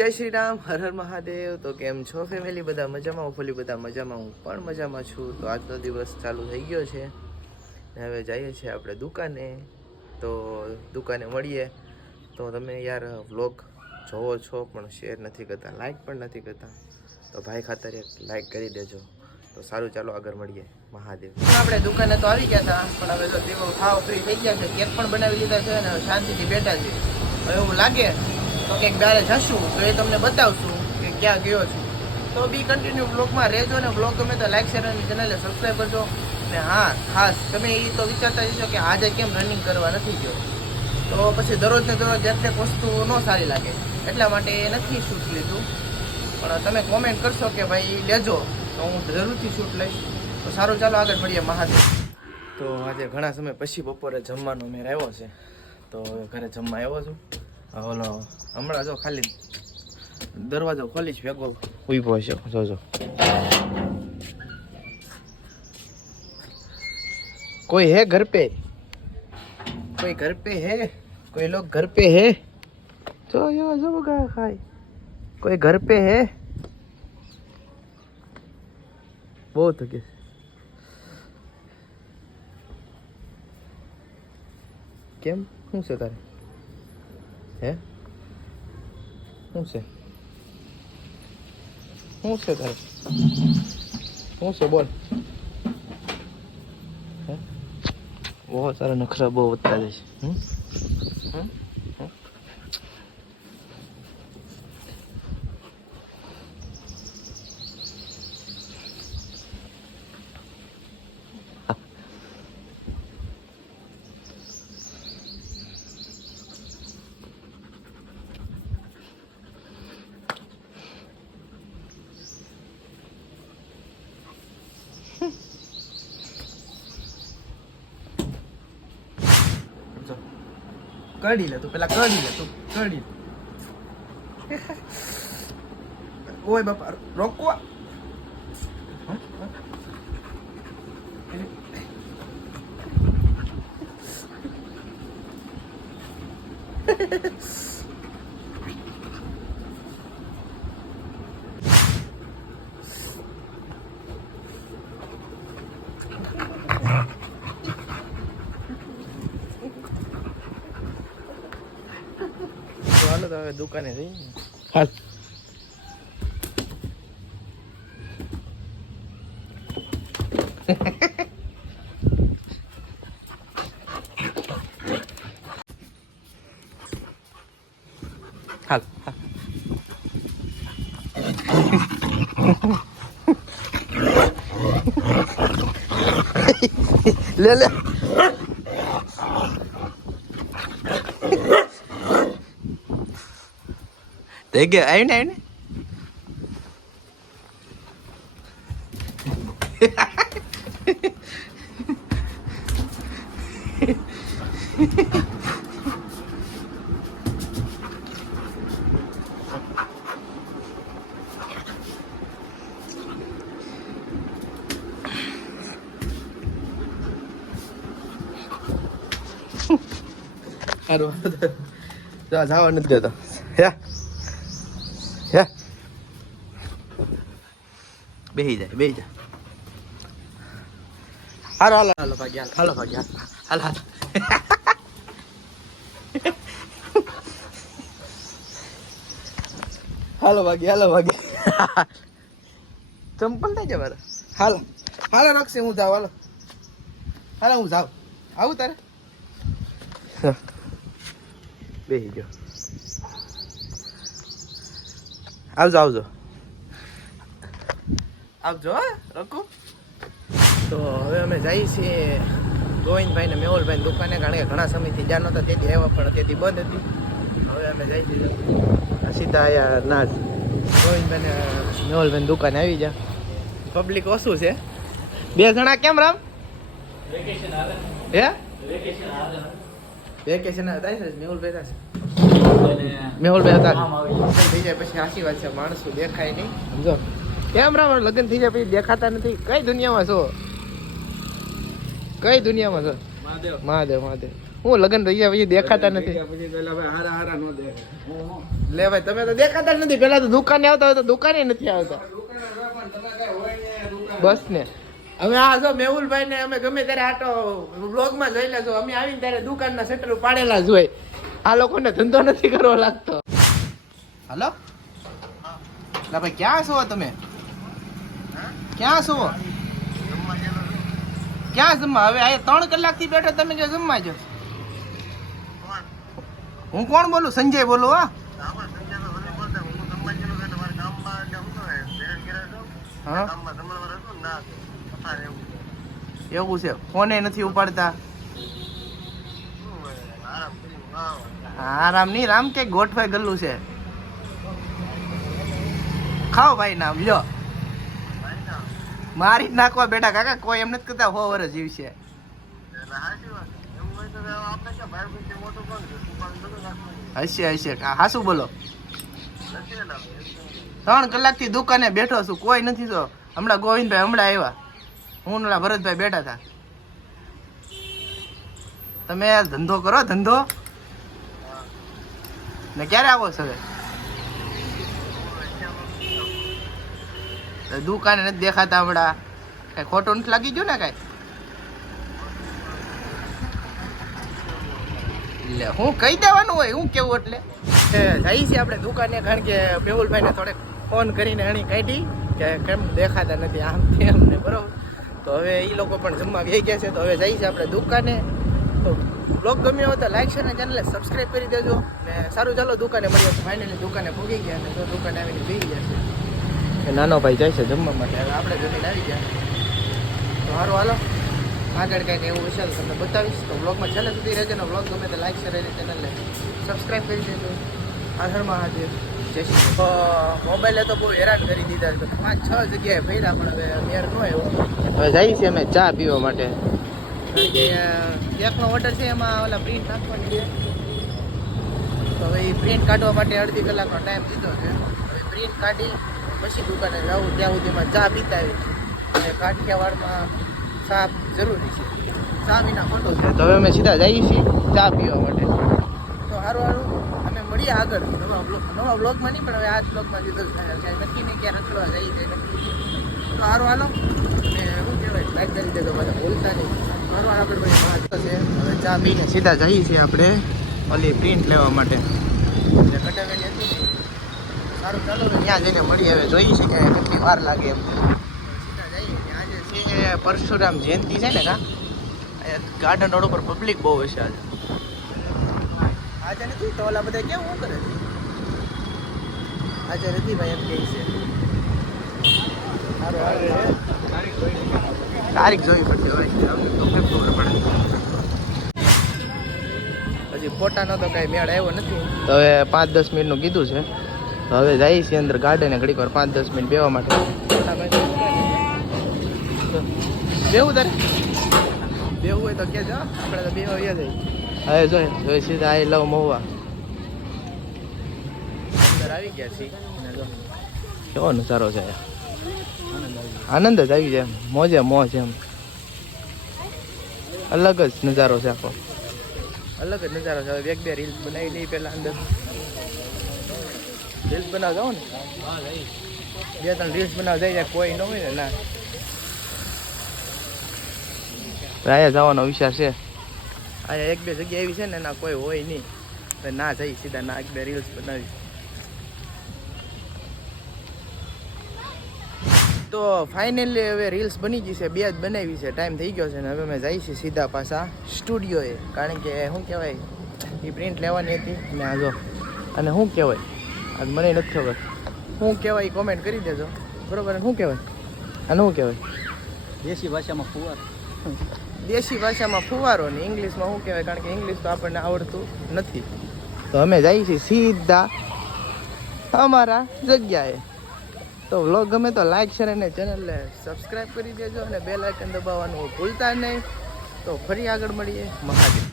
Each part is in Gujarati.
જય શ્રી રામ, હર હર મહાદેવ. તો કેમ છો ફેમિલી બધા મજામાં? હોપફુલી બધા મજામાં, હું પણ મજામાં છું. તો આજનો દિવસ ચાલુ થઈ ગયો છે. હવે જઈએ છીએ આપણે દુકાને. તો દુકાને મળીએ. તો તમે યાર વ્લોગ જોવો છો, પણ શેર નથી કરતા લાઈક પણ નથી કરતા. તો ભાઈ ખાતર એક લાઈક કરી દેજો. તો સારું, ચાલો આગળ મળીએ. મહાદેવ. આપણે દુકાને તો આવી ગયા હતા પણ હવે તો દેવો ખાવ ફ્રી થઈ ગયા છે, કેક પણ બનાવી લીધા છે અને શાંતિથી બેઠા છે હવે એવું લાગે તો કંઈક બારે જશું તો એ તમને બતાવશું કે ક્યાં ગયો છું. તો બી કન્ટિન્યુ બ્લોગમાં રહેજો ને બ્લોગ ગમે તો લાઈક શેર અને ચેનલને સબસ્ક્રાઈબ કરજો. ને હા, ખાસ, તમે એ તો વિચારતા જશો કે આજે કેમ રનિંગ કરવા નથી ગયો. તો પછી દરરોજ ને દરરોજ જાતને વસ્તુ ન સારી લાગે, એટલા માટે એ નથી શૂટ લીધું. પણ તમે કોમેન્ટ કરશો કે ભાઈ, લેજો. તો હું જરૂરથી શૂટ લઈશ. તો સારું, ચાલો આગળ મળીએ મહાદેવ. તો આજે ઘણા સમય પછી બપોરે જમવાનો મેં આવ્યો છે. તો ઘરે જમવા આવ્યો છું. ઓલો હમણાં જો ખાલી દરવાજો ખોલીશ ભેગો ઉભો છે જોજો કોઈ હે ઘર पे कोई घर पे है कोई लोग घर पे है तो यो जो बगा खाई कोई घर पे है बहुत थके કેમ શું છે તારે હે? શું છે? શું છે તારે? શું છે? બોલ. હે? બહુ સારા નખરા બહુ વધતા જાય છે. હમ? હમ? હમ? જો. કઢી લે તું પેલા કઢી લે તું કઢી લે. ઓય બાપા રોકવા હં? હં? તો હાલો તો હવે દુકાને જઈ હાલ હાલ. લે લે. થઈ ગયા આવીને આવીને સારું જવા નથી દેતો હે હે બેહી જાય બેહી જાય. હાલો હાલો હાલો ભાગ્યા હાલો ભાગ્યા હાલ. હાલ, હાલો. ભાગી હાલો, ભાગી. ચંપલ છે મારે હાલો. હાલો. રાખશે હું જાઉં, હાલો. હાલો, હું જાઉં. આવું તારે? બેસી ગયો આવજો આવજો. આવજો હા રકુ. તો હવે અમે જઈએ છીએ ગોવિંદભાઈ ને મેહુલભાઈ દુકાને કારણ કે ઘણા સમયથી જ્યાં નહોતા તેથી આવ્યા પણ તેથી બંધ હતી. હવે અમે જઈ છીએ. સીધા અહીંયા ના ગોવિંદભાઈ ને મેહુલભાઈ દુકાને આવી જા પબ્લિક ઓછું છે. બે જણા કેમ રામ? હે? વેકેશન થાય છે મેહુલભાઈ છે મેહુલભાઈ હતા. થઈ જાય પછી આશીર્વાદ વાત છે માણસો દેખાય નહીં. સમજો? કેમ રામ લગ્ન થઈ જાય પછી દેખાતા નથી. કઈ દુનિયામાં છો? કઈ દુનિયામાં છો? મહાદેવ. મહાદેવ હું લગ્ન થઈ ગયા પછી દેખાતા નથી. લે ભાઈ તમે તો દેખાતા જ નથી. પેલા તો દુકાને આવતા હોય તો દુકાને નથી આવતા. બસ ને અમે આ જો મેહુલભાઈ ને અમે ગમે ત્યારે આટો બ્લોગમાં જોઈ લેજો અમે આવીને ત્યારે દુકાનના શટર પાડેલા જ હોય. આ લોકોને ધંધો નથી કરવો લાગતો. હલો? ભાઈ ક્યાં છો તમે? ક્યાં છો? ક્યાં જમવા? હવે આ ત્રણ કલાકથી બેઠો તમે કે જમવા છો હું કોણ બોલું? સંજય બોલું, હા. એવું છે? ફોને નથી ઉપાડતા? આરામ નહીં. રામ કે ગોઠવાય ગલ્લું છે. ખાઓ ભાઈ નામ, લ્યો. મારી નાખવા બેટા કાકા, કોઈ એમ નથી કરતા હો વર્ષ જીવશે હશે હશે. હાસું બોલો. ત્રણ કલાકથી દુકાને બેઠો છું. કોઈ નથી તો હમણાં ગોવિંદભાઈ હમણાં આવ્યા. હું ઓલા ભરતભાઈ બેઠા હતા. તમે ધંધો કરો, ધંધો. ને ક્યારે આવો છો હવે? દુકાને નથી દેખાતા હમણાં કઈ ખોટું નથી લાગી ગયું ને કઈ? એટલે હું કહી દેવાનું હોય, હું કેવું એટલે? જઈ છીએ આપણે દુકાને, કારણ કે મેહુલભાઈને થોડેક ફોન કરીને એની કાઢી કે કેમ દેખાતા નથી આમ તેમ ને બરોબર. તો હવે એ લોકો પણ જમવા બેસી ગયા છે, તો હવે જઈ છીએ આપણે દુકાને. તો બ્લોગ ગમ્યો હોય તો લાઈક છે ને ચેનલને સબસ્ક્રાઈબ કરી દેજો. ને સારું ચાલો, દુકાને મળીએ ફાઇનલી દુકાને ભોગી ગયા અને તો દુકાને આવીને જઈ ગયા છે. નાનો ભાઈ જાય છે જમવા માટે. હવે આપણે જમીને આવી ગયા. તો સારું હાલો. આગળ કંઈક એવું વિશે તમને બતાવીશ. તો બ્લોગમાં છેલ્લે સુધી રહેજો ને બ્લોગ ગમે તો લાઈક શેર રહેજો ચેનલને સબસ્ક્રાઈબ કરી દેજો. આધાર મહાદેવ. જય શ્રી મોબાઈલે તો બહુ હેરાન કરી દીધા છે. પાંચ છ જગ્યાએ ફર્યા પણ હવે મેર ન એવું હવે જઈએ છીએ અમે ચા પીવા માટે. કારણ કે કેકનો ઓર્ડર છે એમાં ઓલા પ્રિન્ટ નાખવાની છે. તો હવે એ પ્રિન્ટ કાઢવા માટે અડધી કલાકનો ટાઈમ દીધો છે. હવે પ્રિન્ટ કાઢી પછી દુકાને જવું ત્યાં સુધીમાં ચા પીતા આવી અને કાઠિયાવાડમાં ચા જરૂરી છે. ચા વિના ખોટો છે? તો હવે અમે સીધા જઈએ છીએ ચા પીવા માટે. તો સારું સારું અમે મળીએ આગળ. નવા બ્લોગ નવા બ્લોગમાં નહીં પણ હવે આ જ બ્લોગમાં દીધો છે નક્કી નહીં ક્યાં રખડવા જઈએ છે તો સારું હાલો. શું કહેવાય? લાઈક કરી દેજો બધા બોલતા નહીં. સારું આપણે છે હવે ચા પીને સીધા જઈએ છીએ આપણે. ઓલી પ્રિન્ટ લેવા માટે. એટલે કટાવેલી હતી. સારું ચાલો હવે ત્યાં જઈને મળીએ. હવે જોઈએ છે કે કેટલી વાર લાગે એમ. ત્યાં છે પરશુરામ જયંતિ છે ને કા? ગાર્ડન રોડ ઉપર પબ્લિક બહુ હશે આજે. આજે નથી તો ઓલા બધા કેવું કરે છે? આજે નથી ભાઈ એમ કહે છે. તારીખ જોવી પડશે તો કેમ ખબર પડે. હજી ફોટાનો તો કાંઈ મેળ આવ્યો નથી. તો હવે પાંચ દસ મિનિટનું કીધું છે. તો હવે જાય છે અંદર ગાર્ડને ઘડીક વાર પાંચ દસ મિનિટ બેવા માટે. બેવું તારે? બેવું હોય તો કેજો આપણે તો બેવા આવ્યા જાય હવે જોઈ જોઈ સીધા આઈ લવ મહુવા અંદર આવી ગયા છીએ. કેવો નજારો છે. આનંદ જ આવી જાય. મોજે મોજ એમ. અલગ જ નજારો છે આખો. અલગ જ નજારો છે. હવે એક બે રીલ્સ બનાવી લઈ પેલા અંદર. રીલ્સ બનાવ જાઓ ને? બે ત્રણ રીલ્સ બનાવવા જાય કોઈ ન હોય ને, ના. રાયા જવાનો વિચાર છે. અહીંયા એક બે જગ્યા એવી છે ને ના કોઈ હોય નહીં. ના જઈ સીધા ના એક બે રીલ્સ બનાવી. તો ફાઇનલી હવે રીલ્સ બની ગઈ છે, બે જ બનાવી છે. ટાઈમ થઈ ગયો છે ને, હવે અમે જઈએ છીએ સીધા પાછા સ્ટુડિયોએ કારણ કે, શું કહેવાય, એ પ્રિન્ટ લેવાની હતી ને આ અને શું કહેવાય? આ મને નથી ખબર. શું કહેવાય એ કોમેન્ટ કરી દેજો. બરોબર? શું કહેવાય? અને શું કહેવાય? દેશી ભાષામાં ફુવાર. દેશી ભાષામાં ફુવારો ને ઇંગ્લિશમાં શું કહેવાય? કારણ કે ઇંગ્લિશ તો આપણને આવડતું નથી. તો અમે જઈએ છીએ સીધા અમારા જગ્યાએ. તો વ્લોગ ગમે તો લાઈક શેર અને ચેનલને સબસ્ક્રાઈબ કરી દેજો અને બે લાઇકન દબાવવાનું ભૂલતા નહીં. તો ફરી આગળ મળીએ. મહાદેવ.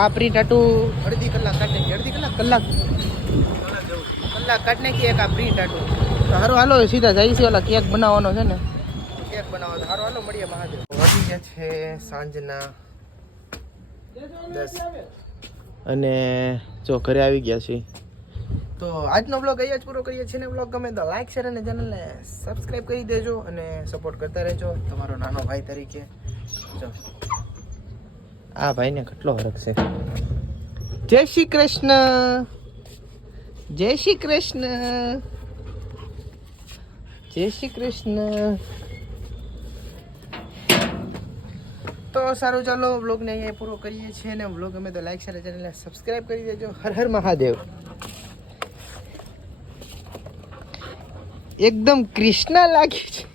આ પ્રિન્ટ હાટું અડધી કલાક કાઢ નાખી અડધી કલાક? કલાક. કલાક કાઢ નાખી એક આ પ્રિન્ટ હાટું સારું હાલો સીધા જાય છે ઓલા કેક બનાવવાનો છે ને. કેક બનાવવાનો. સારું હાલો મળીએ મહાદેવ. વધી ગયા છે સાંજના દસ. અને જો ઘરે આવી ગયા છે. તો આજનો બ્લોગ અહીંયા જ પૂરો કરીએ છીએ ને બ્લોગ ગમે તો લાઈક શેર અને ચેનલને સબસ્ક્રાઈબ કરી દેજો અને સપોર્ટ કરતા રહેજો. તમારો નાનો ભાઈ તરીકે. જો. આ ભાઈને કેટલો ફરક છે? જય શ્રી કૃષ્ણ. જય શ્રી કૃષ્ણ. જય શ્રી કૃષ્ણ. તો સારું, ચાલો બ્લોગને અહીંયા પૂરો કરીએ છીએ ને બ્લોગ અમે તો લાઈક શેર ચેનલને સબસ્ક્રાઈબ કરી દેજો. હર હર મહાદેવ. એકદમ કૃષ્ણ લાગે છે.